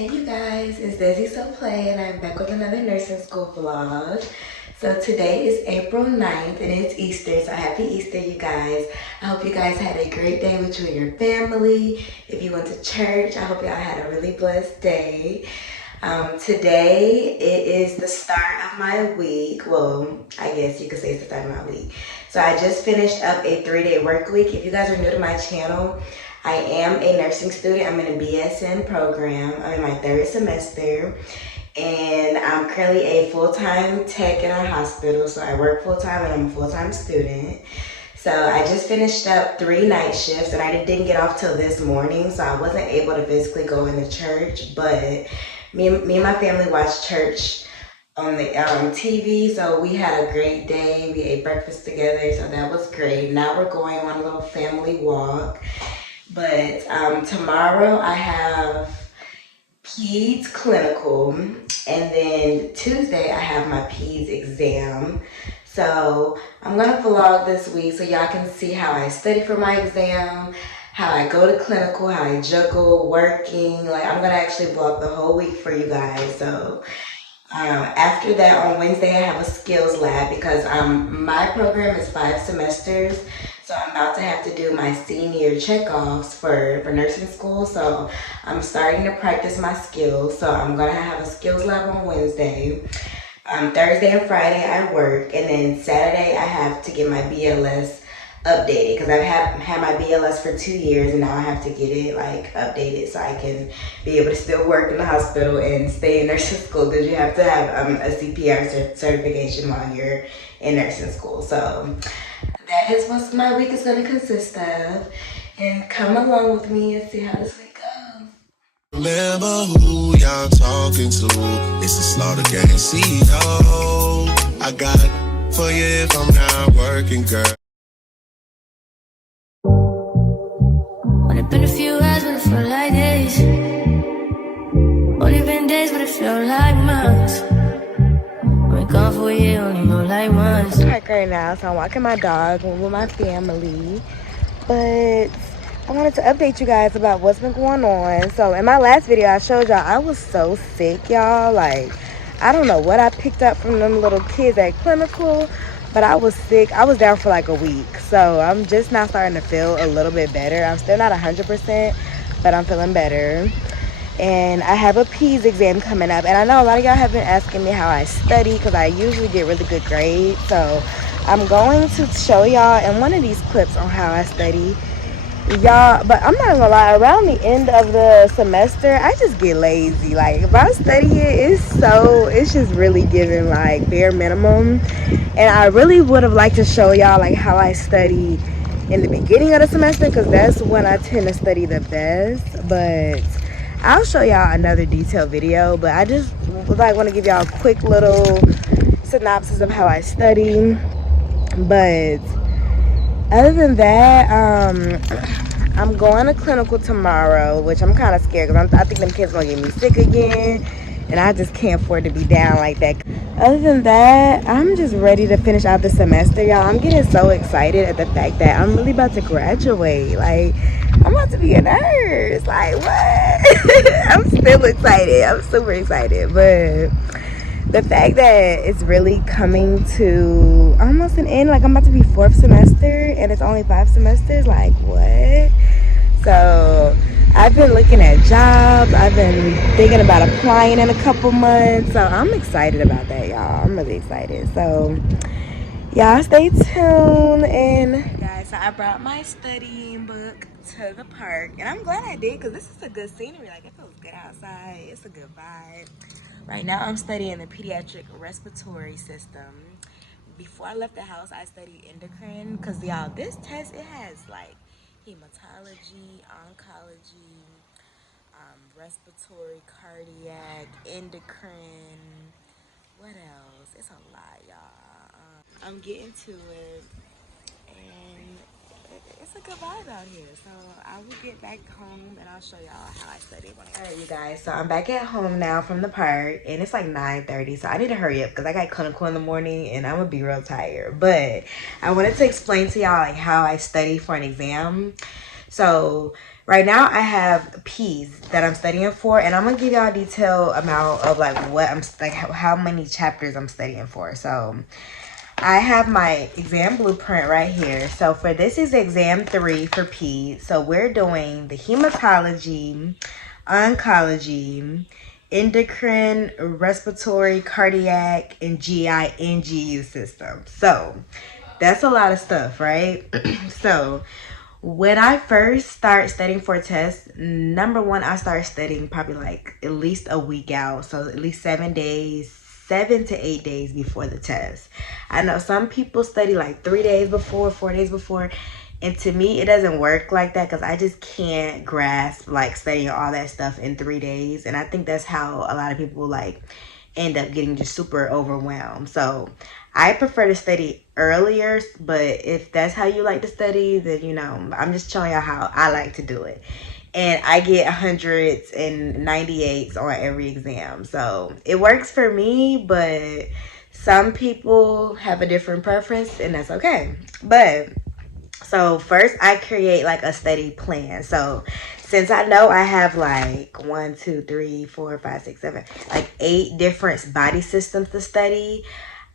Hey you guys, it's Desi So Play and I'm back with another nursing school vlog. So today is April 9th and it's Easter, so happy Easter you guys. I hope you guys had a great day with you and your family. If you went to church, I hope y'all had a really blessed day. Today it is the start of my week. Well, I guess you could say it's the start of my week. So I just finished up a 3-day work week. If you guys are new to my channel, I am a nursing student. I'm in a BSN program. I'm in my 3rd semester. And I'm currently a full-time tech in a hospital. So I work full-time and I'm a full-time student. So I just finished up 3 night shifts and I didn't get off till this morning. So I wasn't able to physically go into church. But me and my family watched church on the TV. So we had a great day. We ate breakfast together. So that was great. Now we're going on a little family walk. But tomorrow I have Peds clinical, and then Tuesday I have my Peds exam. So I'm gonna vlog this week so y'all can see how I study for my exam, how I go to clinical, how I juggle working. Like I'm gonna actually vlog the whole week for you guys. So after that, on Wednesday, I have a skills lab because my program is 5 semesters. So I'm about to have to do my senior checkoffs for nursing school. So I'm starting to practice my skills. So I'm going to have a skills lab on Wednesday. Thursday and Friday, I work. And then Saturday, I have to get my BLS updated because I've had my BLS for 2 years and now I have to get it like updated so I can be able to still work in the hospital and stay in nursing school because you have to have a CPR certification while you're in nursing school. So that is what my week is going to consist of, and come along with me and see how this week goes. Remember who y'all talking to? It's the Slaughter Gang CEO. I got for you if I'm not working, girl. Only been a few hours, but it felt like days. Only been days, but it felt like months. Been gone for a year, only know like months. I'm parked right now, so I'm walking my dog with my family. But I wanted to update you guys about what's been going on. So in my last video, I showed y'all I was so sick, y'all. Like, I don't know what I picked up from them little kids at clinical, but I was sick. I was down for like a week. So I'm just now starting to feel a little bit better. I'm still not 100%, but I'm feeling better. And I have a Peds exam coming up. And I know a lot of y'all have been asking me how I study because I usually get really good grades. So I'm going to show y'all in one of these clips on how I study. Y'all, but I'm not gonna lie, around the end of the semester, I just get lazy. Like, if I study it, it's just really giving like bare minimum. And I really would have liked to show y'all like how I study in the beginning of the semester because that's when I tend to study the best. But I'll show y'all another detailed video. But I just would like want to give y'all a quick little synopsis of how I study. But other than that, I'm going to clinical tomorrow, which I'm kind of scared because I think them kids gonna get me sick again, and I just can't afford to be down like that. Other than that, I'm just ready to finish out the semester, y'all. I'm getting so excited at the fact that I'm really about to graduate. Like, I'm about to be a nurse. Like, what? I'm still excited. I'm super excited, but the fact that it's really coming to almost an end, like I'm about to be 4th semester and it's only 5 semesters, like what? So I've been looking at jobs. I've been thinking about applying in a couple months. So I'm excited about that, y'all. I'm really excited. So y'all stay tuned. And guys, so I brought my studying book to the park and I'm glad I did because this is a good scenery. Like, it feels good outside. It's a good vibe. Right now I'm studying the pediatric respiratory system. Before I left the house, I studied endocrine because y'all, this test, it has like hematology, oncology, respiratory, cardiac, endocrine. What else? It's a lot, y'all. I'm getting to it, and it's a good vibe out here. So I will get back home and I'll show y'all how I study. Alright, you guys, so I'm back at home now from the park and it's like 9:30, so I need to hurry up because I got clinical in the morning and I'm gonna be real tired. But I wanted to explain to y'all like how I study for an exam. So right now I have Peds that I'm studying for, and I'm gonna give y'all a detailed amount of like what I'm like how many chapters I'm studying for. So I have my exam blueprint right here. So for this is exam 3 for Peds. So we're doing the hematology, oncology, endocrine, respiratory, cardiac, and GI and GU system. So that's a lot of stuff, right? So when I first start studying for tests, number one, I start studying probably like at least a week out. So at least 7 days, 7 to 8 days before the test. I know some people study like 3 days before, 4 days before. And to me, it doesn't work like that because I just can't grasp like studying all that stuff in 3 days. And I think that's how a lot of people like end up getting just super overwhelmed. So I prefer to study earlier, but if that's how you like to study, then you know, I'm just showing y'all how I like to do it. And I get 100s and 98s on every exam. So it works for me, but some people have a different preference, and that's okay. But so first I create like a study plan. So since I know I have like 1, 2, 3, 4, 5, 6, 7, like 8 different body systems to study,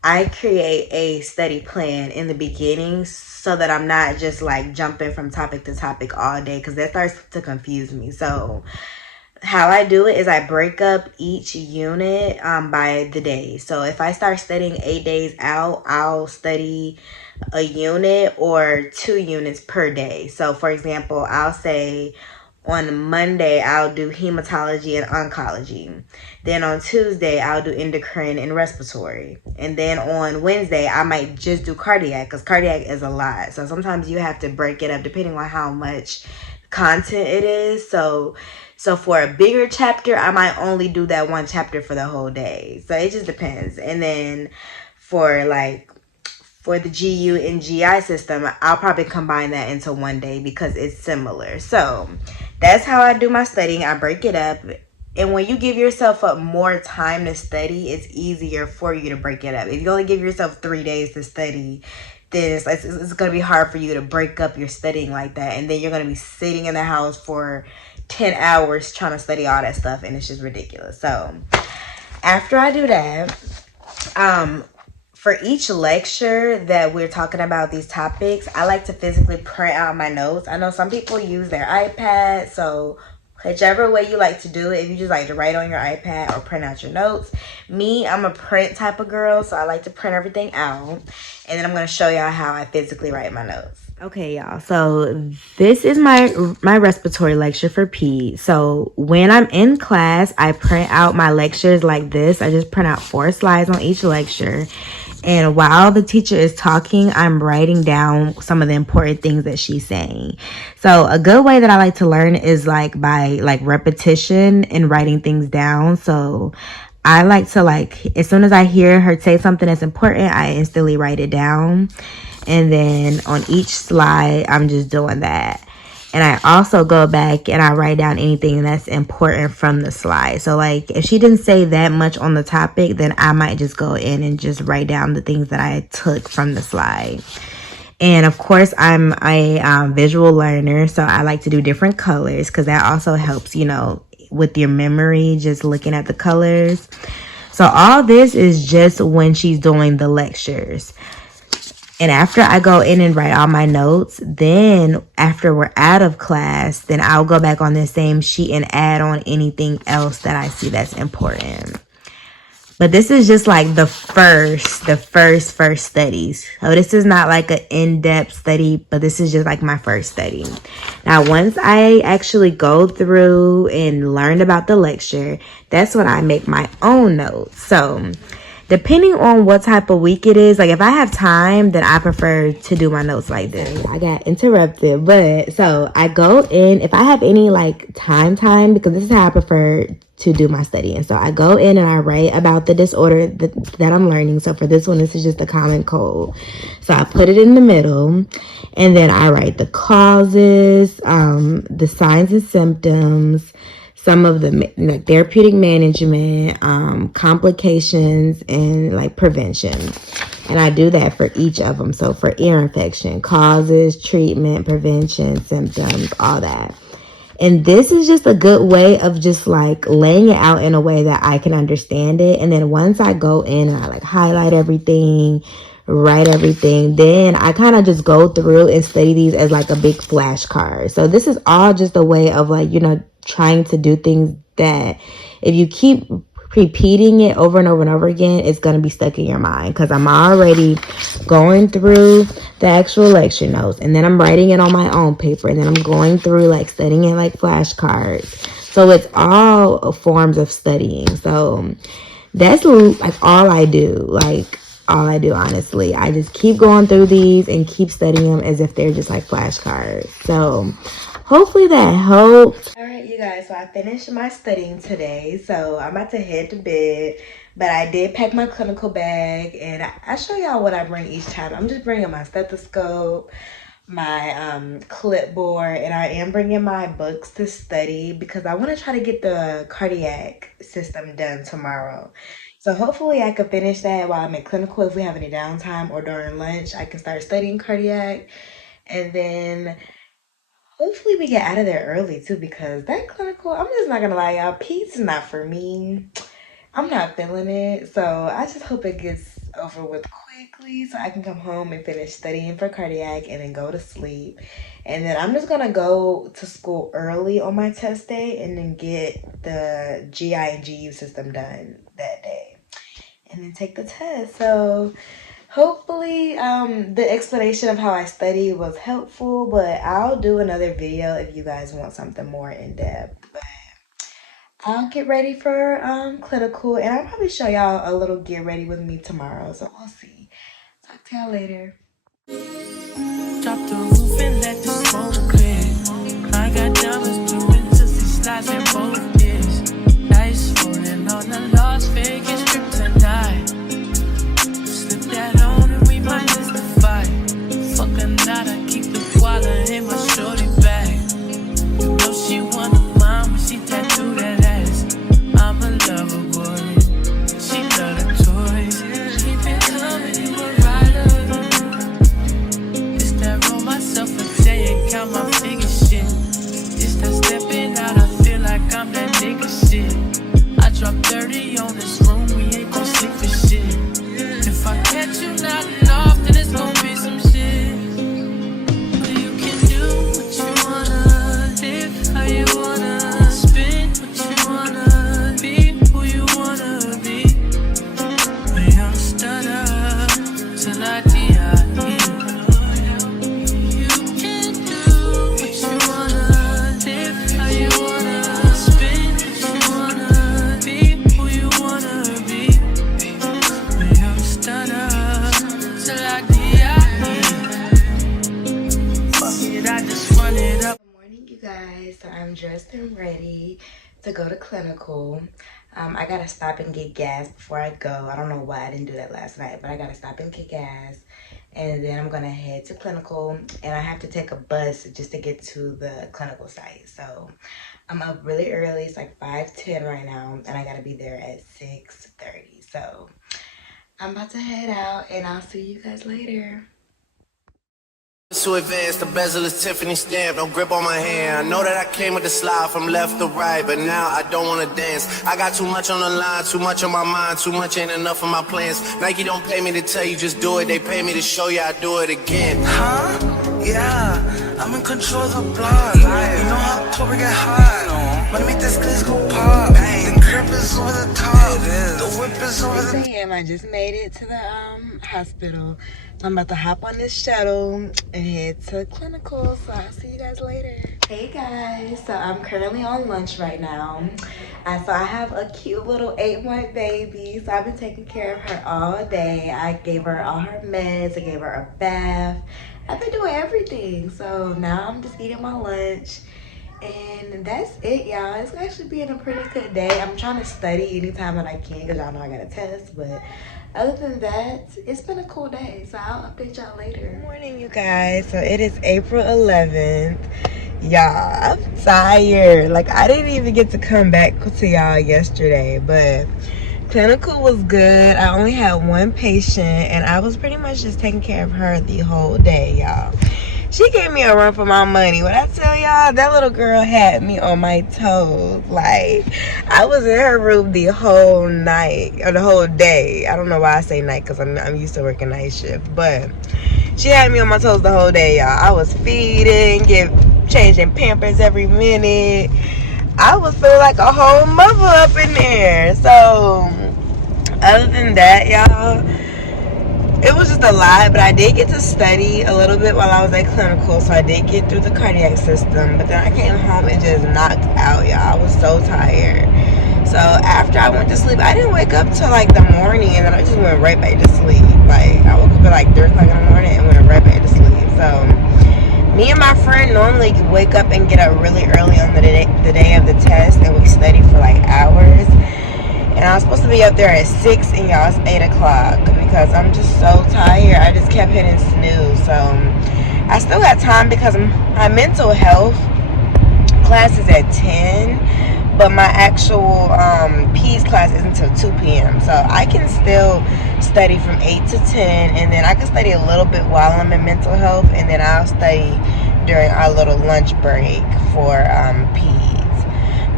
I create a study plan in the beginning so that I'm not just like jumping from topic to topic all day, because that starts to confuse me. So how I do it is I break up each unit by the day. So if I start studying 8 days out, I'll study a unit or 2 units per day. So for example, I'll say on Monday, I'll do hematology and oncology. Then on Tuesday, I'll do endocrine and respiratory. And then on Wednesday, I might just do cardiac, because cardiac is a lot. So sometimes you have to break it up depending on how much content it is. So for a bigger chapter, I might only do that one chapter for the whole day. So it just depends. And then for the GU and GI system, I'll probably combine that into one day because it's similar. So that's how I do my studying. I break it up. And when you give yourself up more time to study, it's easier for you to break it up. If you only give yourself 3 days to study, then it's going to be hard for you to break up your studying like that. And then you're going to be sitting in the house for 10 hours trying to study all that stuff, and it's just ridiculous. So after I do that, for each lecture that we're talking about these topics, I like to physically print out my notes. I know some people use their iPad, so whichever way you like to do it, if you just like to write on your iPad or print out your notes. Me, I'm a print type of girl, so I like to print everything out. And then I'm going to show y'all how I physically write my notes. Okay, y'all. So this is my respiratory lecture for Peds. So when I'm in class, I print out my lectures like this. I just print out 4 slides on each lecture. And while the teacher is talking, I'm writing down some of the important things that she's saying. So a good way that I like to learn is like by like repetition and writing things down. So I like to as soon as I hear her say something that's important, I instantly write it down. And then on each slide, I'm just doing that. And I also go back and I write down anything that's important from the slide. So like if she didn't say that much on the topic, then I might just go in and just write down the things that I took from the slide. And of course, I'm a visual learner, so I like to do different colors because that also helps, you know, with your memory, just looking at the colors. So all this is just when she's doing the lectures. And after I go in and write all my notes, then after we're out of class, then I'll go back on the same sheet and add on anything else that I see that's important. But this is just like the first studies. So this is not like an in-depth study, but this is just like my first study. Now, once I actually go through and learn about the lecture, that's when I make my own notes. So depending on what type of week it is, like if I have time, then I prefer to do my notes like this. I got interrupted, but so I go in, if I have any like time, because this is how I prefer to do my studying. So I go in and I write about the disorder that I'm learning. So for this one, this is just the common cold. So I put it in the middle, and then I write the causes, the signs and symptoms, some of the therapeutic management, complications, and like prevention. And I do that for each of them. So for ear infection, causes, treatment, prevention, symptoms, all that. And this is just a good way of just like laying it out in a way that I can understand it. And then once I go in and I like highlight everything, write everything, then I kind of just go through and study these as like a big flashcard. So this is all just a way of like, you know, trying to do things that if you keep repeating it over and over and over again, it's going to be stuck in your mind, because I'm already going through the actual lecture notes, and then I'm writing it on my own paper, and then I'm going through like studying it like flashcards. So it's all forms of studying. So that's like all I do. Like all I do, honestly. I just keep going through these and keep studying them as if they're just like flashcards. So hopefully that helped. All right, you guys, so I finished my studying today. So I'm about to head to bed, but I did pack my clinical bag, and I show y'all what I bring each time. I'm just bringing my stethoscope, my clipboard, and I am bringing my books to study because I want to try to get the cardiac system done tomorrow. So hopefully I can finish that while I'm in clinical. If we have any downtime or during lunch, I can start studying cardiac, and then hopefully we get out of there early too, because that clinical, I'm just not gonna lie, y'all, Peds is not for me. I'm not feeling it. So I just hope it gets over with quickly so I can come home and finish studying for cardiac and then go to sleep. And then I'm just gonna go to school early on my test day and then get the GI and GU system done that day and then take the test. So hopefully the explanation of how I study was helpful, but I'll do another video if you guys want something more in depth. But I'll get ready for clinical, and I'll probably show y'all a little get ready with me tomorrow, so we'll see. Talk to y'all later. Drop the roof and let the smoke clear. I got diamonds doing just these slides in both ears. Ice falling on the Las Vegas strip tonight. Slip that on and we might miss the fight. Fuck a night, I keep the koala in my shorty bag. You know she wanna mine when she tattoo that ass. I'm a lover boy, she love the toys. Keep it coming, you a rider. It's that roll myself a day and count my figure shit. It's that stepping out, I feel like I'm that nigga shit. I drop 30 on this room, we ain't gon' sleep for shit. If I catch you nodding off, then it's gon' be some shit. But you can do what you wanna, live how you wanna, spin what you wanna, be who you wanna be. We don't stutter till I die. You can do what you wanna, live how you wanna, spin what you wanna, be who you wanna be. We don't stutter till I die. Fuck it, I just run it up. Good morning, you guys. So I'm dressed and ready to go to clinical. I gotta stop and get gas before I go. I don't know why I didn't do that last night, but I gotta stop and get gas, and then I'm gonna head to clinical, and I have to take a bus just to get to the clinical site. So I'm up really early. It's like 5:10 right now, and I gotta be there at 6:30. So I'm about to head out, and I'll see you guys later. So advanced, the bezel is Tiffany stamp, no grip on my hand. I know that I came with the slide from left to right, but now I don't wanna dance. I got too much on the line, too much on my mind, too much ain't enough of my plans. Nike don't pay me to tell you just do it, they pay me to show you I do it again. Huh? Yeah, I'm in control of the block. You know how October get hot. Wanna make this glitz go pop. The crib is over the top. The whip is over the 6 a.m. I just made it to the hospital. So I'm about to hop on this shuttle and head to clinical. So I'll see you guys later. Hey guys, so I'm currently on lunch right now. So I have a cute little 8-month baby. So I've been taking care of her all day. I gave her all her meds. I gave her a bath. I've been doing everything. So now I'm just eating my lunch. And that's it, y'all. It's actually been a pretty good day. I'm trying to study anytime that I can because y'all know I got a test. But other than that, it's been a cool day. So I'll update y'all later. Good morning, you guys. So it is April 11th. Y'all, I'm tired. Like, I didn't even get to come back to y'all yesterday, but clinical was good. I only had one patient, and I was pretty much just taking care of her the whole day, y'all. She gave me a run for my money. When I tell y'all, that little girl had me on my toes. Like, I was in her room the whole night, or the whole day. I don't know why I say night, because I'm used to working night shift, but she had me on my toes the whole day, y'all. I was feeding, changing Pampers every minute. I was feeling like a whole mother up in there. So, other than that, y'all, it was just a lot, but I did get to study a little bit while I was at clinical, so I did get through the cardiac system, but then I came home and just knocked out, y'all. I was so tired. So after I went to sleep, I didn't wake up till like the morning, and then I just went right back to sleep. Like, I woke up at like 3 o'clock in the morning and went right back to sleep. So me and my friend normally wake up and get up really early on the day of the test, and we study for like hours. And I was supposed to be up there at 6, and y'all, it's 8 o'clock because I'm just so tired. I just kept hitting snooze. So I still got time because my mental health class is at 10, but my actual Peds class isn't until 2 p.m. So I can still study from 8 to 10, and then I can study a little bit while I'm in mental health, and then I'll study during our little lunch break for Peds.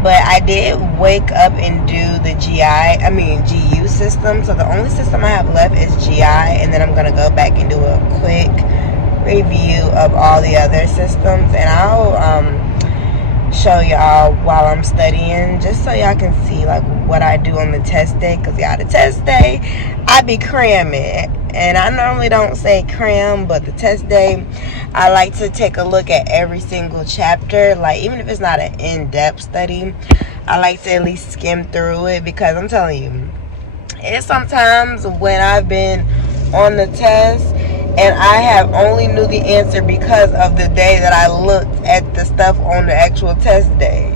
But I did wake up and do the GU system. So the only system I have left is GI, and then I'm going to go back and do a quick review of all the other systems. And I'll show y'all while I'm studying, just so y'all can see like what I do on the test day. Because y'all, the test day, I be cramming. And I normally don't say cram, but the test day, I like to take a look at every single chapter. Like, even if it's not an in-depth study, I like to at least skim through it, because I'm telling you, it's sometimes when I've been on the test and I have only knew the answer because of the day that I looked at the stuff on the actual test day.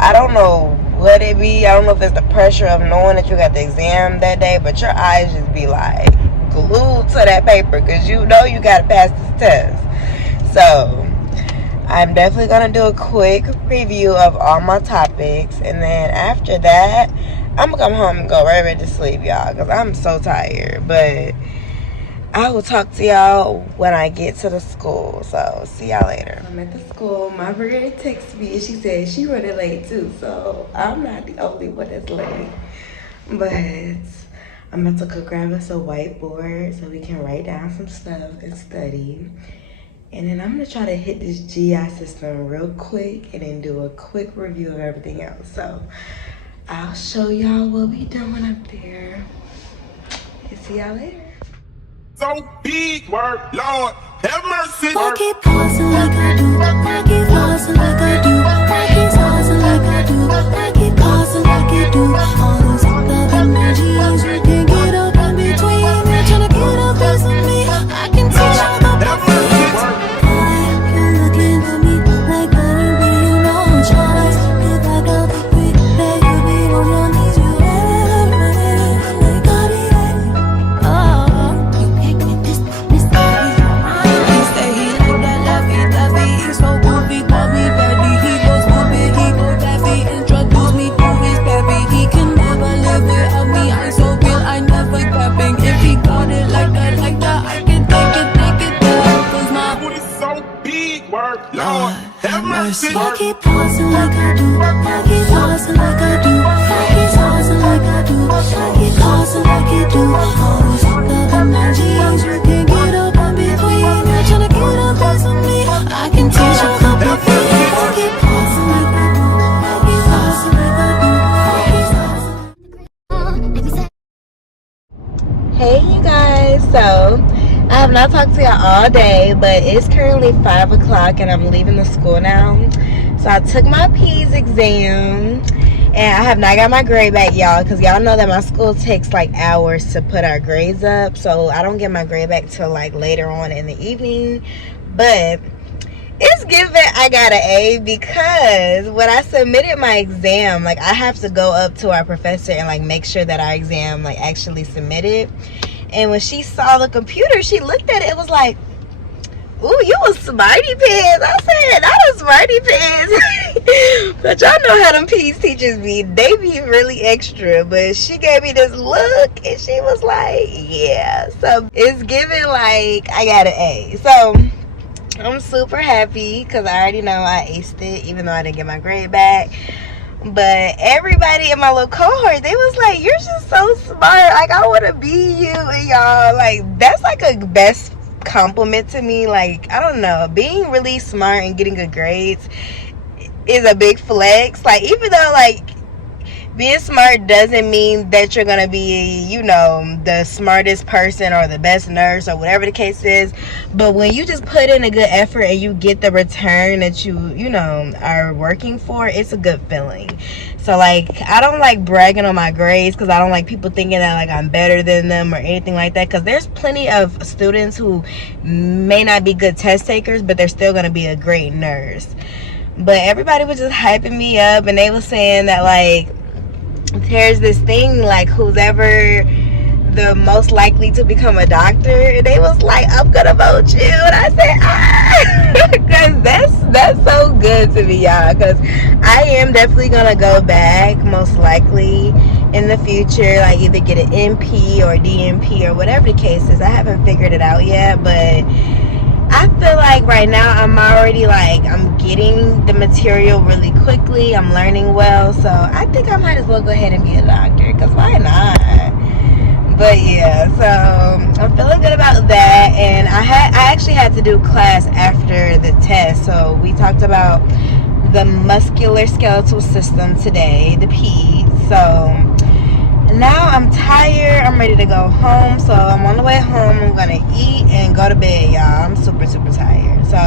I don't know what it be. I don't know if it's the pressure of knowing that you got the exam that day, but your eyes just be like glued to that paper because you know you got to pass this test. So I'm definitely going to do a quick review of all my topics, and then after that I'm going to come home and go right back to sleep, y'all, because I'm so tired. But I will talk to y'all when I get to the school. So see y'all later. I'm at the school. My friend texted me and she said she running late too, so I'm not the only one that's late. But I'm about to go grab us a whiteboard so we can write down some stuff and study. And then I'm gonna try to hit this GI system real quick and then do a quick review of everything else. So I'll show y'all what we doing up there. And see y'all later. So big, word, Lord, have mercy. I keep pausing like I do. I keep pausing like I do. I keep pausing like I do. I keep pausing like you do. All those love emojis, you can get up in between. You're trying to get a piece of me. I can teach you about the you're looking at me like I didn't really know. Try to if I go quick, beg you be on your knees. You like I did. Oh, you pick me this body. He say he like that lovey. He's so goofy, call me daddy. He goes stupid, he go daffy. Introduce me to his baby. He can never live without me. I'm so real, I never capping. If he got it like that, I can take it there. Cause my What is so big, word, Lord, have mercy. I keep pausing like I do. I keep pausing like I do. I keep pausing like I do. I keep pausing like you do. All those love emojis, you can get up in between. You're trying to get a piece of me. I can teach you how to be. I keep pausing like I do. I keep pausing like I do. Hey you guys, so I have not talked to y'all all day, but it's currently 5 o'clock and I'm leaving the school now. So I took my Peds exam and I have not got my grade back, y'all, because y'all know that my school takes like hours to put our grades up, so I don't get my grade back till like later on in the evening. But it's given I got an A, because when I submitted my exam, like I have to go up to our professor and like make sure that our exam like actually submitted. And when she saw the computer, she looked at it, it was like, ooh, you a smarty pants. I said, not a smarty pants. But y'all know how them Peds teachers be. They be really extra. But she gave me this look and she was like, yeah. So it's giving like I got an A. So I'm super happy because I already know I aced it, even though I didn't get my grade back. But everybody in my little cohort, they was like, you're just so smart. Like, I want to be you. And y'all, like, that's like a best compliment to me. Like, I don't know, being really smart and getting good grades is a big flex. Like, even though, like, being smart doesn't mean that you're gonna be, you know, the smartest person or the best nurse or whatever the case is. But when you just put in a good effort and you get the return that you know, are working for, it's a good feeling. So, like, I don't like bragging on my grades because I don't like people thinking that, like, I'm better than them or anything like that. Because there's plenty of students who may not be good test takers, but they're still gonna be a great nurse. But everybody was just hyping me up, and they was saying that, like, there's this thing, like, who's ever the most likely to become a doctor, they was like, I'm gonna vote you. And I said, because that's so good to me, y'all, because I am definitely gonna go back, most likely in the future, like either get an MP or DNP or whatever the case is. I haven't figured it out yet, but I feel like right now I'm already, like, I'm getting the material really quickly. I'm learning well. So I think I might as well go ahead and be a doctor, because why not? But yeah, so I'm feeling good about that. And I actually had to do class after the test. So we talked about the musculoskeletal system today, the Peds. So now I'm tired. I'm ready to go home. So I'm on the way home. I'm gonna eat and go to bed, y'all. I'm super tired. So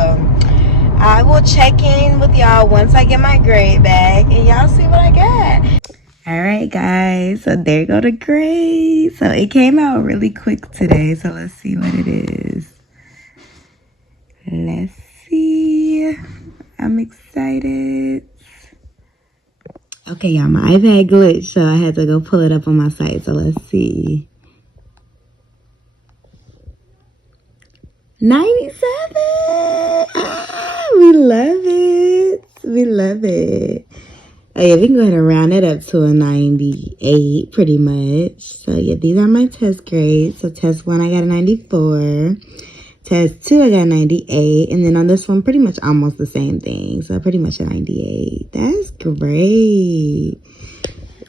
I will check in with y'all once I get my grade back and y'all see what I got. All right, guys, so there go the grade. So it came out really quick today, so let's see what it is. Let's see. I'm excited. Okay, y'all, my iPad glitched, so I had to go pull it up on my site. So let's see. 97! Ah, we love it. We love it. Oh, yeah, we can go ahead and round it up to a 98, pretty much. So, yeah, these are my test grades. So, test 1, I got a 94. Test 2, I got a 98. And then on this one, pretty much almost the same thing. So, pretty much a 98. That's great.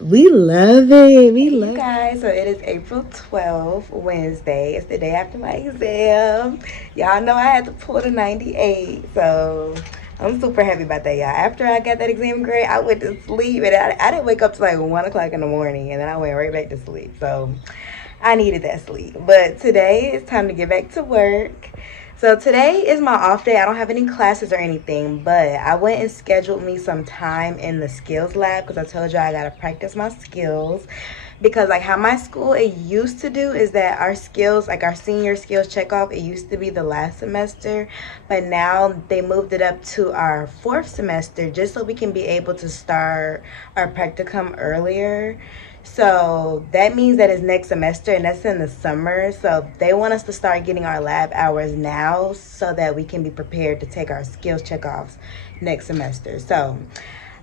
We love it. We love it. Guys, so it is April 12th, Wednesday. It's the day after my exam. Y'all know I had to pull the 98. So I'm super happy about that, y'all. After I got that exam grade, I went to sleep. And I didn't wake up till like 1 o'clock in the morning. And then I went right back to sleep. So I needed that sleep. But today it's time to get back to work. So today is my off day. I don't have any classes or anything, but I went and scheduled me some time in the skills lab because I told you I got to practice my skills. Because like how my school it used to do is that our skills, like our senior skills checkoff, it used to be the last semester, but now they moved it up to our 4th semester just so we can be able to start our practicum earlier. So that means that it's next semester, and that's in the summer. So they want us to start getting our lab hours now so that we can be prepared to take our skills checkoffs next semester. So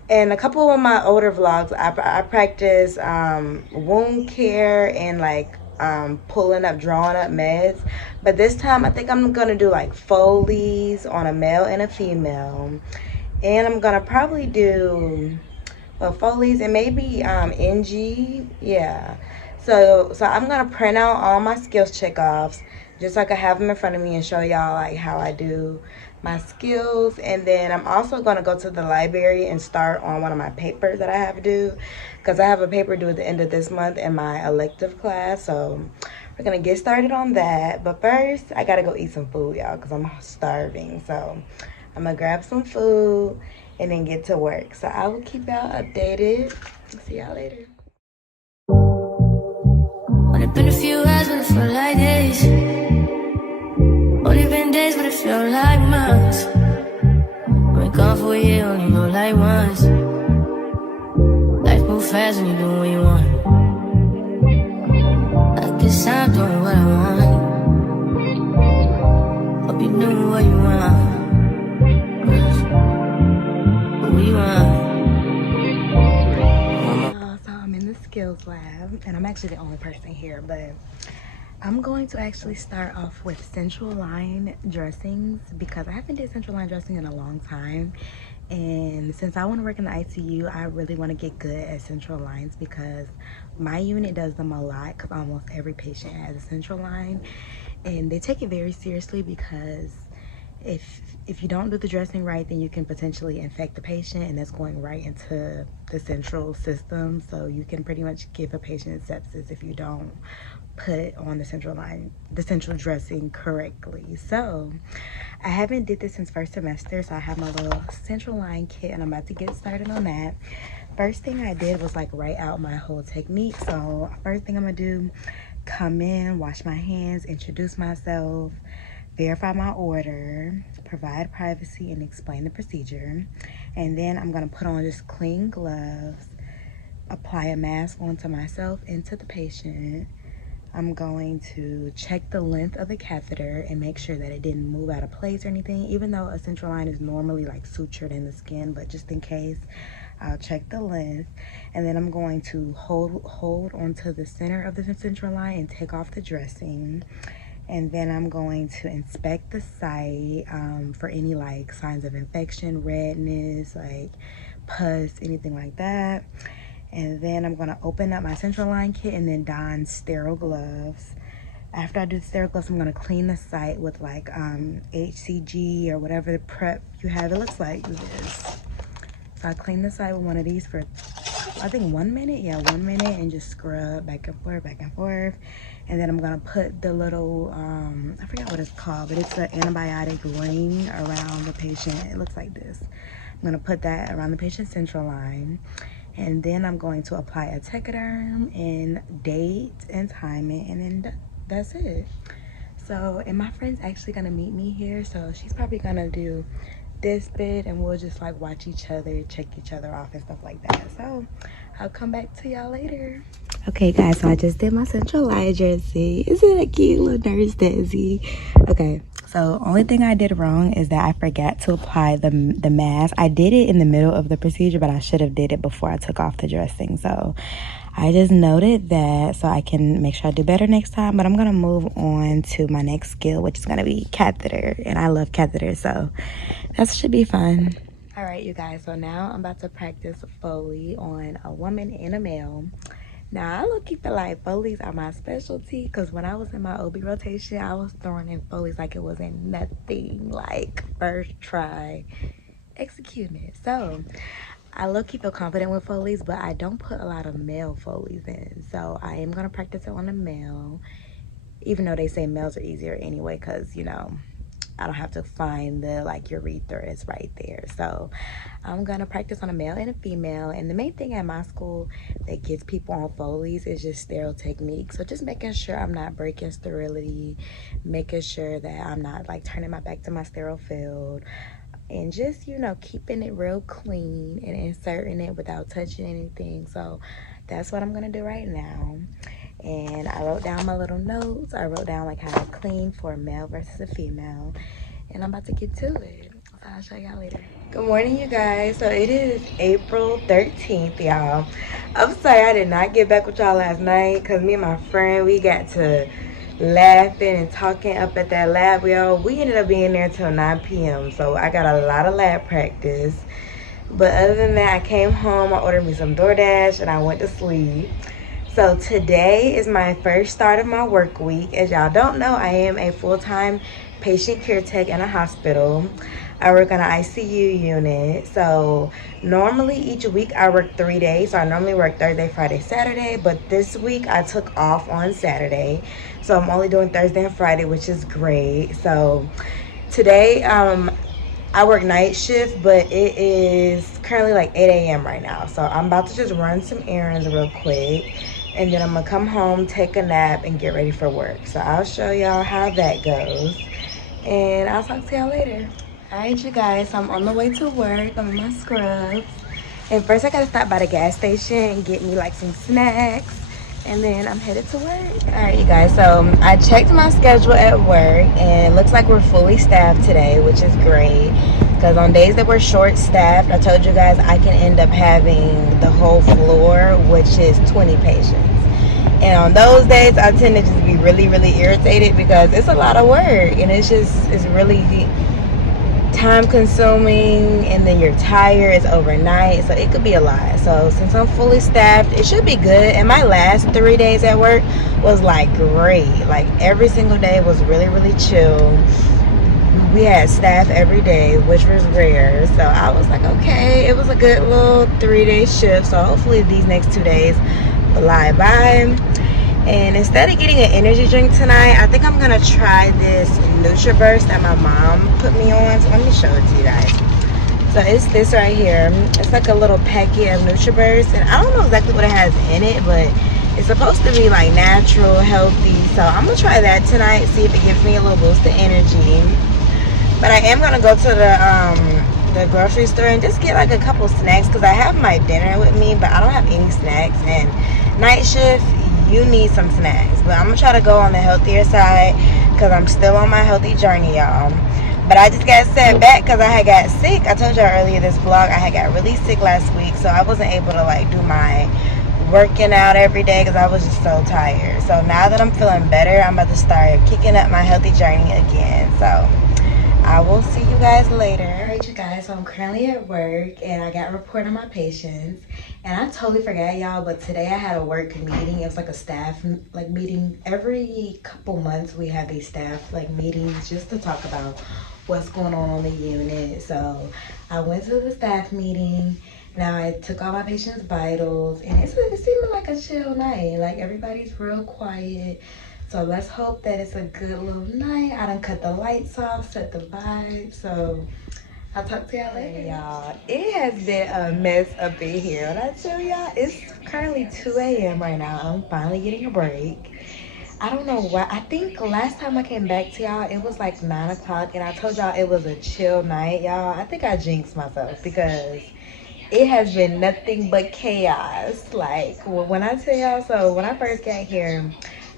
in a couple of my older vlogs, I practice wound care and like drawing up meds. But this time I think I'm going to do like Foley's on a male and a female. And I'm going to probably do Foley's and maybe NG, yeah. So I'm gonna print out all my skills checkoffs just so I can have them in front of me and show y'all like how I do my skills. And then I'm also gonna go to the library and start on one of my papers that I have due, because I have a paper due at the end of this month in my elective class. So we're gonna get started on that. But first, I gotta go eat some food, y'all, because I'm starving. So I'm gonna grab some food and then get to work. So I will keep y'all updated. See y'all later. Only been a few hours, but it felt like days. Only been days, but it felt like months. Been gone for a year, only know like once. Life moves fast when you do what you want. I guess I'm doing what I want. Hope you knew what you want. lab, and I'm actually the only person here, but I'm going to actually start off with central line dressings because I haven't did central line dressing in a long time. And since I want to work in the ICU, I really want to get good at central lines because my unit does them a lot because almost every patient has a central line. And they take it very seriously because if you don't do the dressing right, then you can potentially infect the patient, and that's going right into the central system. So you can pretty much give a patient sepsis if you don't put on the central line, the central dressing correctly. So I haven't did this since first semester, so I have my little central line kit and I'm about to get started on that. First thing I did was like write out my whole technique. So first thing I'm gonna do, come in, wash my hands, introduce myself, verify my order, provide privacy, and explain the procedure. And then I'm gonna put on just clean gloves, apply a mask onto myself and to the patient. I'm going to check the length of the catheter and make sure that it didn't move out of place or anything, even though a central line is normally like sutured in the skin, but just in case, I'll check the length. And then I'm going to hold onto the center of the central line and take off the dressing. And then I'm going to inspect the site for any like signs of infection, redness, like pus, anything like that. And then I'm gonna open up my central line kit and then don sterile gloves. After I do the sterile gloves, I'm gonna clean the site with like HCG or whatever the prep you have. It looks like this. So I clean the site with one of these for, I think 1 minute. Yeah, 1 minute, and just scrub back and forth, back and forth. And then I'm gonna put the little, I forgot what it's called, but it's an antibiotic ring around the patient. It looks like this. I'm gonna put that around the patient's central line. And then I'm going to apply a tegaderm and date and time it, and then that's it. So, and my friend's actually gonna meet me here, so she's probably gonna do this bit and we'll just like watch each other, check each other off and stuff like that. So I'll come back to y'all later. Okay guys, so I just did my central line dressing. Isn't it a cute little nurse Desi? Okay, so only thing I did wrong is that I forgot to apply the mask. I did it in the middle of the procedure, but I should have did it before I took off the dressing. So I just noted that so I can make sure I do better next time. But I'm gonna move on to my next skill, which is gonna be catheter, and I love catheters, so that should be fun. All right, you guys, so now I'm about to practice Foley on a woman and a male. Now, I low-key feel like Foleys are my specialty because when I was in my OB rotation, I was throwing in Foleys like it wasn't nothing, like first try, executing it. So, I low-key feel confident with Foleys, but I don't put a lot of male Foleys in. So, I am going to practice it on a male, even though they say males are easier anyway because, you know, I don't have to find the like urethra is right there. So I'm gonna practice on a male and a female. And the main thing at my school that gets people on Foleys is just sterile technique. So just making sure I'm not breaking sterility, making sure that I'm not like turning my back to my sterile field, and just, you know, keeping it real clean and inserting it without touching anything. So that's what I'm gonna do right now. And I wrote down my little notes. I wrote down like how to clean for a male versus a female. And I'm about to get to it. So I'll show y'all later. Good morning, you guys. So it is April 13th, y'all. I'm sorry I did not get back with y'all last night because me and my friend, we got to laughing and talking up at that lab, y'all. We ended up being there till 9 p.m. So I got a lot of lab practice. But other than that, I came home, I ordered me some DoorDash, and I went to sleep. So today is my first start of my work week. As y'all don't know, I am a full-time patient care tech in a hospital. I work on an ICU unit. So normally each week I work 3 days. So I normally work Thursday, Friday, Saturday. But this week I took off on Saturday. So I'm only doing Thursday and Friday, which is great. So today I work night shift, but it is currently like 8 a.m. right now. So I'm about to just run some errands real quick. And then I'm gonna come home, take a nap, and get ready for work. So I'll show y'all how that goes. And I'll talk to y'all later. All right, you guys, so I'm on the way to work. I'm in my scrubs. And first I gotta stop by the gas station and get me like some snacks. And then I'm headed to work. All right, you guys, so I checked my schedule at work. And it looks like we're fully staffed today, which is great. Because on days that we're short staffed, I told you guys I can end up having the whole floor, which is 20 patients. And on those days, I tend to just be really, really irritated because it's a lot of work. And it's really time consuming, and then you're tired. It's overnight, so it could be a lot. So since I'm fully staffed, it should be good. And my last 3 days at work was like great. Like every single day was really, really chill. We had staff every day, which was rare. So I was like, okay, it was a good little 3-day shift. So hopefully these next 2 days fly by. And instead of getting an energy drink tonight, I think I'm gonna try this NutriBurst that my mom put me on. So let me show it to you guys. So it's this right here. It's like a little packet of NutriBurst, and I don't know exactly what it has in it, but it's supposed to be like natural, healthy. So I'm gonna try that tonight, see if it gives me a little boost of energy. But I am gonna go to the grocery store and just get like a couple snacks, because I have my dinner with me, but I don't have any snacks. And night shift, you need some snacks. But I'm gonna try to go on the healthier side because I'm still on my healthy journey, y'all. But I just got set back because I had got sick. I told y'all earlier this vlog I had got really sick last week, so I wasn't able to like do my working out every day because I was just so tired. So now that I'm feeling better, I'm about to start kicking up my healthy journey again. So I will see you guys later. Alright, you guys, so I'm currently at work and I got a report on my patients. And I totally forgot, y'all, but today I had a work meeting. It was like a staff like meeting. Every couple months we have these staff like meetings just to talk about what's going on the unit. So I went to the staff meeting. Now I took all my patients' vitals, and it seemed like a chill night. Like everybody's real quiet. So let's hope that it's a good little night. I done cut the lights off, set the vibe. So I'll talk to y'all later, y'all. It has been a mess up in here. When I tell y'all, it's currently 2 a.m. right now. I'm finally getting a break. I don't know why. I think last time I came back to y'all, it was like 9 o'clock, and I told y'all it was a chill night, y'all. I think I jinxed myself because it has been nothing but chaos. Like when I tell y'all, so when I first got here,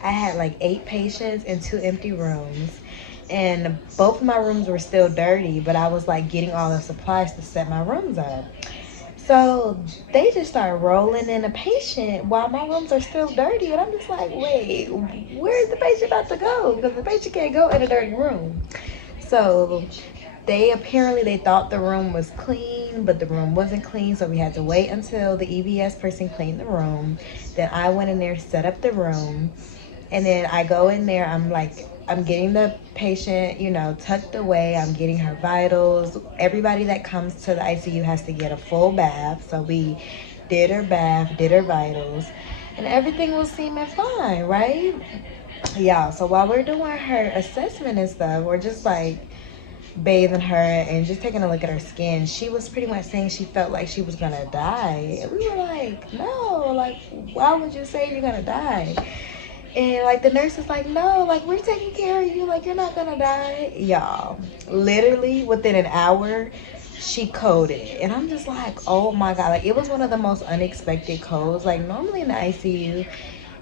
I had like 8 patients in 2 empty rooms, and both of my rooms were still dirty, but I was like getting all the supplies to set my rooms up. So they just started rolling in a patient while my rooms are still dirty, and I'm just like, wait, where's the patient about to go? Because the patient can't go in a dirty room. So they thought the room was clean, but the room wasn't clean, so we had to wait until the EVS person cleaned the room. Then I went in there, set up the room, and then I go in there, I'm getting the patient, you know, tucked away. I'm getting her vitals. Everybody that comes to the ICU has to get a full bath. So we did her bath, did her vitals, and everything was seeming fine, right? Yeah, so while we're doing her assessment and stuff, we're just like bathing her and just taking a look at her skin. She was pretty much saying she felt like she was gonna die. And we were like, no, like, why would you say you're gonna die? And like the nurse is like, no, like we're taking care of you, like you're not gonna die. Y'all, literally within an hour she coded, and I'm just like, oh my god, like it was one of the most unexpected codes. Like normally in the ICU,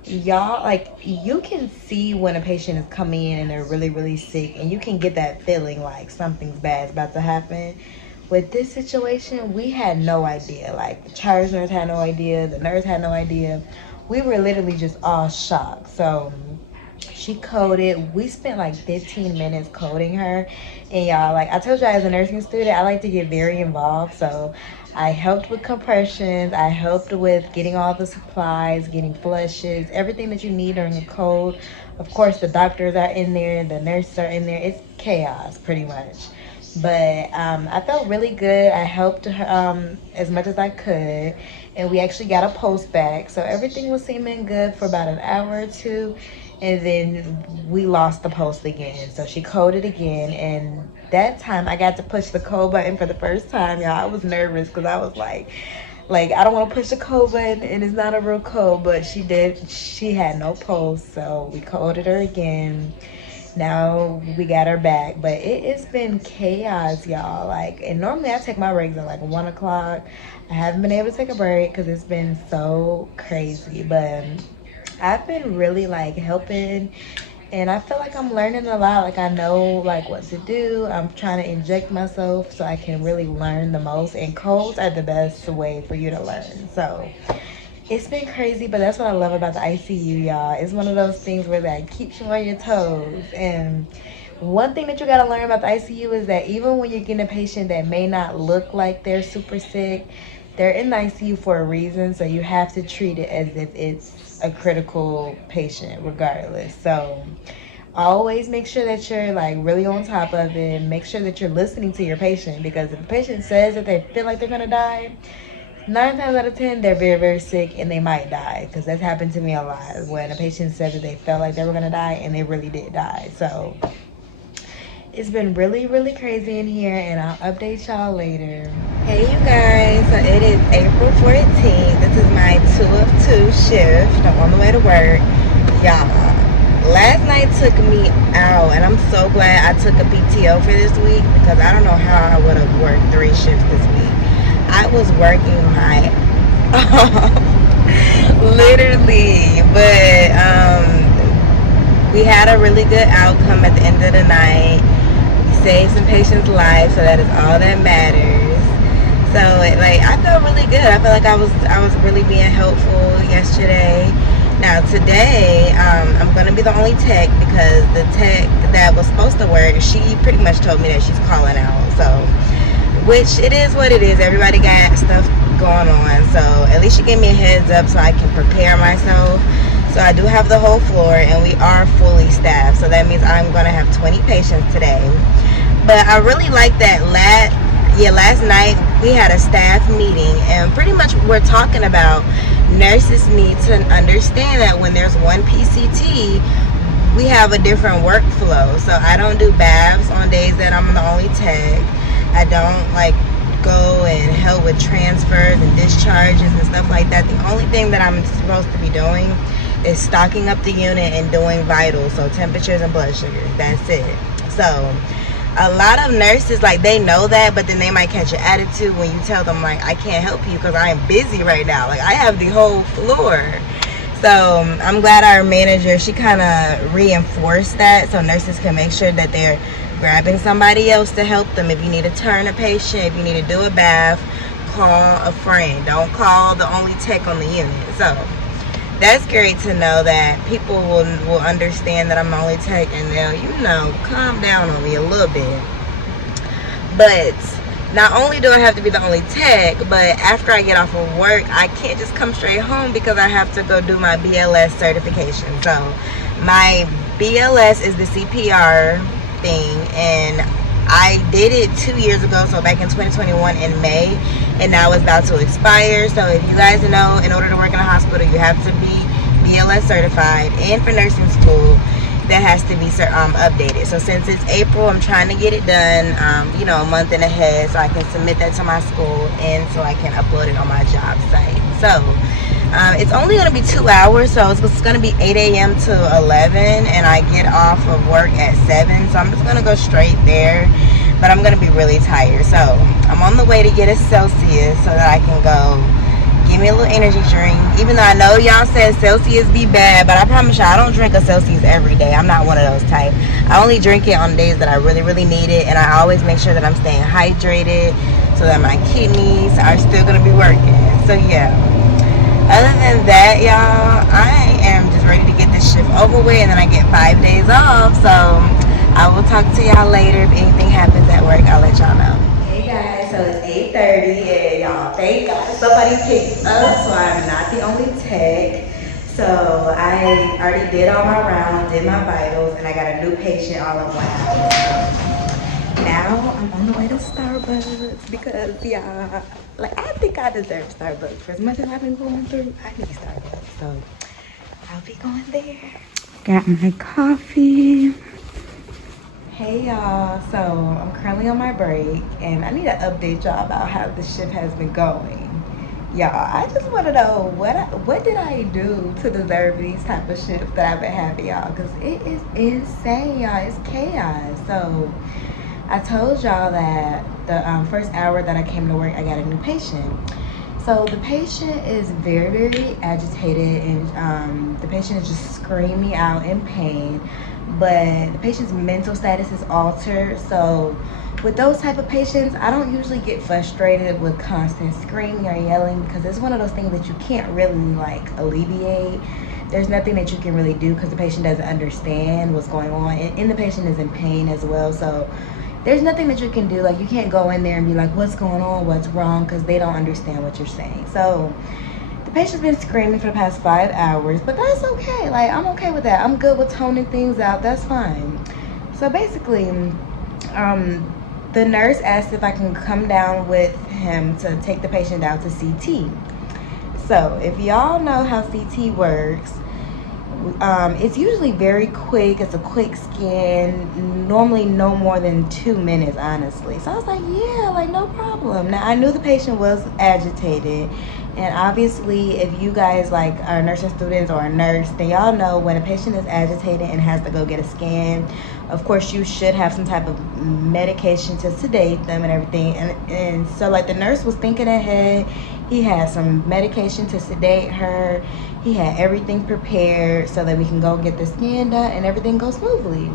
y'all, like you can see when a patient is coming in and they're really, really sick, and you can get that feeling like something's bad is about to happen. With this situation, we had no idea. Like the charge nurse had no idea, the nurse had no idea. We were literally just all shocked. So she coded. We spent like 15 minutes coding her. And y'all, like I told you, as a nursing student, I like to get very involved. So I helped with compressions. I helped with getting all the supplies, getting flushes, everything that you need during a code. Of course, the doctors are in there, the nurses are in there. It's chaos pretty much. But I felt really good. I helped her as much as I could. And we actually got a post back. So everything was seeming good for about an hour or two. And then we lost the post again. So she coded again. And that time I got to push the code button for the first time, y'all. I was nervous because I was like, I don't want to push the code button and it's not a real code. But she did. She had no post. So we coded her again. Now we got her back, but it's been chaos, y'all. Like, and normally I take my breaks at like 1 o'clock. I haven't been able to take a break because it's been so crazy, but I've been really like helping And I feel like I'm learning a lot. Like I know like what to do. I'm trying to inject myself so I can really learn the most. And colds are the best way for you to learn. So it's been crazy, but that's what I love about the ICU, y'all. It's one of those things where that keeps you on your toes. And one thing that you gotta learn about the ICU is that even when you're getting a patient that may not look like they're super sick, they're in the ICU for a reason. So you have to treat it as if it's a critical patient regardless. So always make sure that you're like really on top of it. Make sure that you're listening to your patient, because if a patient says that they feel like they're gonna die, 9 times out of 10 they're very, very sick and they might die, because that's happened to me a lot when a patient said that they felt like they were gonna die and they really did die. So it's been really, really crazy in here, and I'll update y'all later. Hey you guys, so it is April 14th. This is my 2 of 2 shift. I'm on the way to work. Y'all, last night took me out, and I'm so glad I took a PTO for this week, because I don't know how I would have worked 3 shifts this week. I was working my literally, but we had a really good outcome at the end of the night. We saved some patients' lives, so that is all that matters. So I felt really good. I felt like I was really being helpful yesterday. Now today, I'm gonna be the only tech, because the tech that was supposed to work, she pretty much told me that she's calling out. So, which it is what it is. Everybody got stuff going on, so at least she gave me a heads up so I can prepare myself. So I do have the whole floor, and we are fully staffed, so that means I'm gonna have 20 patients today. But I really like that last night we had a staff meeting, and pretty much we're talking about nurses need to understand that when there's one PCT, we have a different workflow. So I don't do baths on days that I'm the only tech. I don't go and help with transfers and discharges and stuff like that. The only thing that I'm supposed to be doing is stocking up the unit and doing vitals, so temperatures and blood sugars. That's it. So a lot of nurses, they know that, but then they might catch an attitude when you tell them, I can't help you because I am busy right now. I have the whole floor. So I'm glad our manager, she kind of reinforced that, so nurses can make sure that they're grabbing somebody else to help them. If you need to turn a patient, if you need to do a bath, call a friend. Don't call the only tech on the unit. So that's great to know that people will understand that I'm the only tech, and they'll, calm down on me a little bit. But not only do I have to be the only tech, but after I get off of work, I can't just come straight home, because I have to go do my BLS certification. So my BLS is the CPR thing, and I did it 2 years ago, so back in 2021 in May, and now it's about to expire. So if you guys know, in order to work in a hospital, you have to be BLS certified, and for nursing school, that has to be updated. So since it's April, I'm trying to get it done, a month and ahead, so I can submit that to my school, and so I can upload it on my job site. So it's only going to be 2 hours, so it's going to be 8 a.m. to 11, and I get off of work at 7, so I'm just going to go straight there, but I'm going to be really tired. So I'm on the way to get a Celsius so that I can go give me a little energy drink, even though I know y'all said Celsius be bad, but I promise y'all I don't drink a Celsius every day. I'm not one of those type. I only drink it on days that I really, really need it, and I always make sure that I'm staying hydrated so that my kidneys are still going to be working. So yeah, other than that, y'all, I am just ready to get this shift over with, and then I get 5 days off. So I will talk to y'all later. If anything happens at work, I'll let y'all know. Hey guys, so it's 8:30, and y'all, thank God somebody picked up, so I'm not the only tech. So I already did all my rounds, did my vitals, and I got a new patient all at once. So now I'm on the way to Starbucks, because y'all, I think I deserve Starbucks. For as much as I've been going through, I need Starbucks. So I'll be going there. Got my coffee. Hey y'all, so I'm currently on my break, and I need to update y'all about how the shift has been going. Y'all, I just want to know what did I do to deserve these type of shifts that I've been having, y'all, because it is insane, y'all. It's chaos. So I told y'all that the first hour that I came to work, I got a new patient. So the patient is very, very agitated, and the patient is just screaming out in pain, but the patient's mental status is altered. So with those type of patients, I don't usually get frustrated with constant screaming or yelling, because it's one of those things that you can't really like alleviate. There's nothing that you can really do because the patient doesn't understand what's going on, and the patient is in pain as well. So there's nothing that you can do. Like, you can't go in there and be like, what's going on, what's wrong, because they don't understand what you're saying. So the patient's been screaming for the past 5 hours, but that's okay. Like, I'm okay with that. I'm good with toning things out. That's fine. So basically, the nurse asked if I can come down with him to take the patient down to CT. So if y'all know how CT works, it's usually very quick. It's a quick scan, normally no more than 2 minutes, honestly. So I was like, yeah, like, no problem. Now, I knew the patient was agitated, and obviously if you guys like are nursing students or a nurse, then y'all know when a patient is agitated and has to go get a scan, of course you should have some type of medication to sedate them and everything. And so, like, the nurse was thinking ahead. He had some medication to sedate her. He had everything prepared so that we can go get the scan done and everything goes smoothly.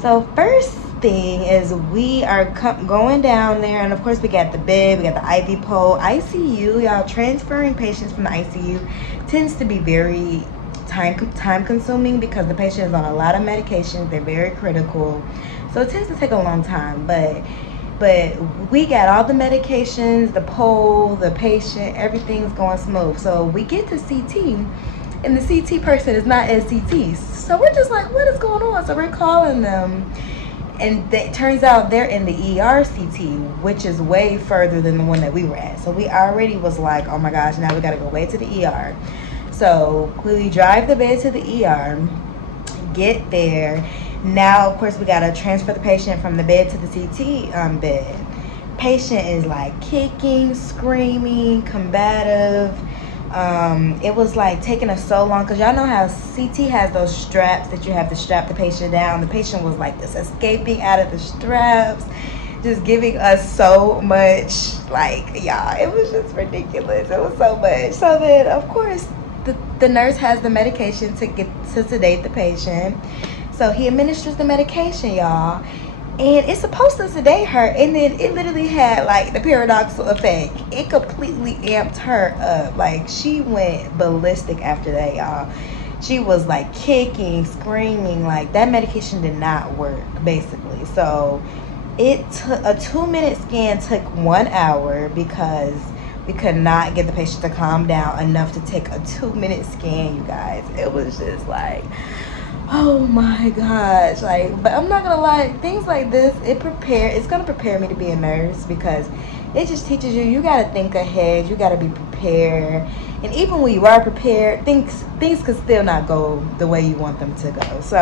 So first thing is, we are going down there, and of course we got the bed, we got the IV pole. ICU, y'all, transferring patients from the ICU tends to be very time consuming because the patient is on a lot of medications. They're very critical, so it tends to take a long time. But we got all the medications, the pole, the patient, everything's going smooth. So we get to CT, and the CT person is not at CT. So we're just like, what is going on? So we're calling them, and it turns out they're in the ER CT, which is way further than the one that we were at. So we already was like, oh my gosh, now we gotta go way to the ER. So we drive the bed to the ER, get there. Now, of course, we gotta transfer the patient from the bed to the CT bed. Patient is like kicking, screaming, combative. It was like taking us so long, because y'all know how CT has those straps that you have to strap the patient down. The patient was like this, escaping out of the straps, just giving us so much, like, y'all, it was just ridiculous. It was so much. So then, of course, the nurse has the medication to sedate the patient. So he administers the medication, y'all, and it's supposed to sedate her, and then it literally had like the paradoxical effect. It completely amped her up. Like, she went ballistic after that, y'all. She was like kicking, screaming. Like, that medication did not work, basically. So it took a 2-minute scan, took 1 hour because we could not get the patient to calm down enough to take a 2-minute scan, you guys. It was just like, oh my gosh. Like, but I'm not gonna lie, things like this, it's gonna prepare me to be a nurse, because it just teaches you gotta think ahead, you gotta be prepared. And even when you are prepared, things could still not go the way you want them to go. So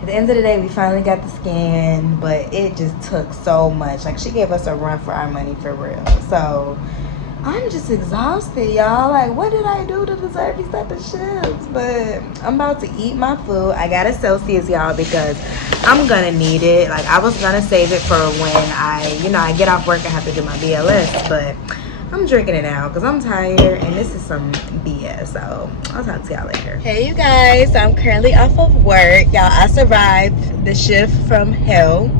at the end of the day, we finally got the scan, but it just took so much. Like, she gave us a run for our money, for real. So I'm just exhausted, y'all. Like, what did I do to deserve these type of shifts? But I'm about to eat my food. I got a Celsius, y'all, because I'm gonna need it. Like, I was gonna save it for when I get off work and have to do my BLS, but I'm drinking it now because I'm tired, and this is some BS. So I'll talk to y'all later. Hey, you guys, so I'm currently off of work, y'all. I survived the shift from hell.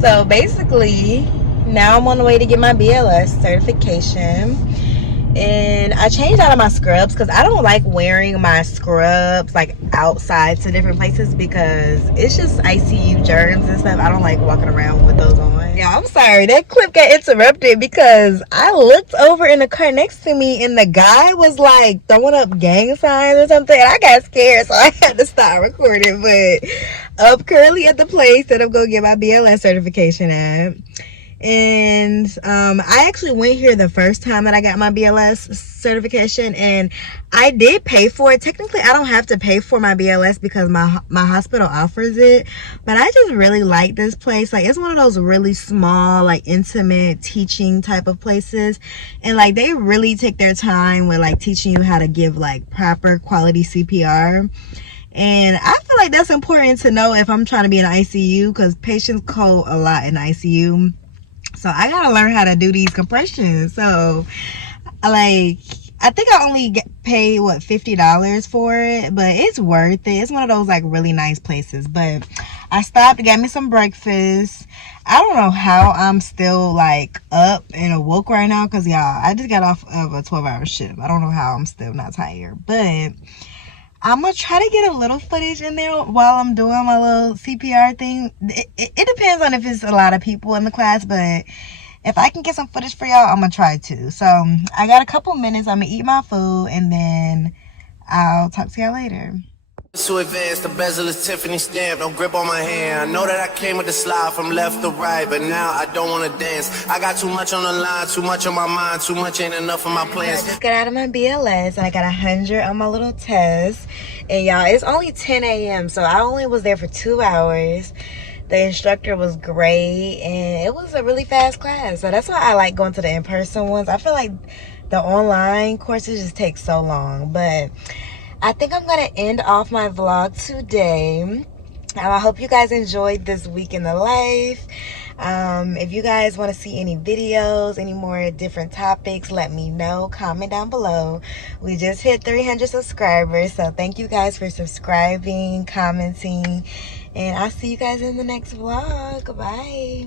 So basically, now I'm on the way to get my BLS certification, and I changed out of my scrubs because I don't like wearing my scrubs like outside to different places, because it's just ICU germs and stuff. I don't like walking around with those on. Yeah, I'm sorry, that clip got interrupted because I looked over in the car next to me, and the guy was like throwing up gang signs or something, and I got scared, so I had to stop recording. But I'm currently at the place that I'm gonna get my BLS certification at. And I actually went here the first time that I got my BLS certification, and I did pay for it. Technically, I don't have to pay for my BLS because my hospital offers it, but I just really like this place. Like, it's one of those really small, like, intimate teaching type of places, and like, they really take their time with like teaching you how to give like proper quality CPR. And I feel like that's important to know if I'm trying to be in ICU, because patients code a lot in ICU. So I gotta learn how to do these compressions. So like, I think I only paid what, $50 for it, but it's worth it. It's one of those like really nice places. But I stopped, got me some breakfast. I don't know how I'm still like up and awoke right now, because y'all, I just got off of a 12-hour shift. I don't know how I'm still not tired, but I'm gonna try to get a little footage in there while I'm doing my little CPR thing. It depends on if it's a lot of people in the class, but if I can get some footage for y'all, I'm gonna try to. So I got a couple minutes. I'm gonna eat my food and then I'll talk to y'all later. So advanced, the bezel is Tiffany stamped, no grip on my hand. I know that I came with the slide from left to right, but now I don't wanna dance. I got too much on the line, too much on my mind, too much ain't enough of my plans. I just got out of my BLS and I got 100 on my little test. And y'all, it's only 10 a.m. so I only was there for 2 hours. The instructor was great and it was a really fast class. So that's why I like going to the in-person ones. I feel like the online courses just take so long. But I think I'm going to end off my vlog today. I hope you guys enjoyed this week in the life. If you guys want to see any videos, any more different topics, let me know. Comment down below. We just hit 300 subscribers. So thank you guys for subscribing, commenting. And I'll see you guys in the next vlog. Bye.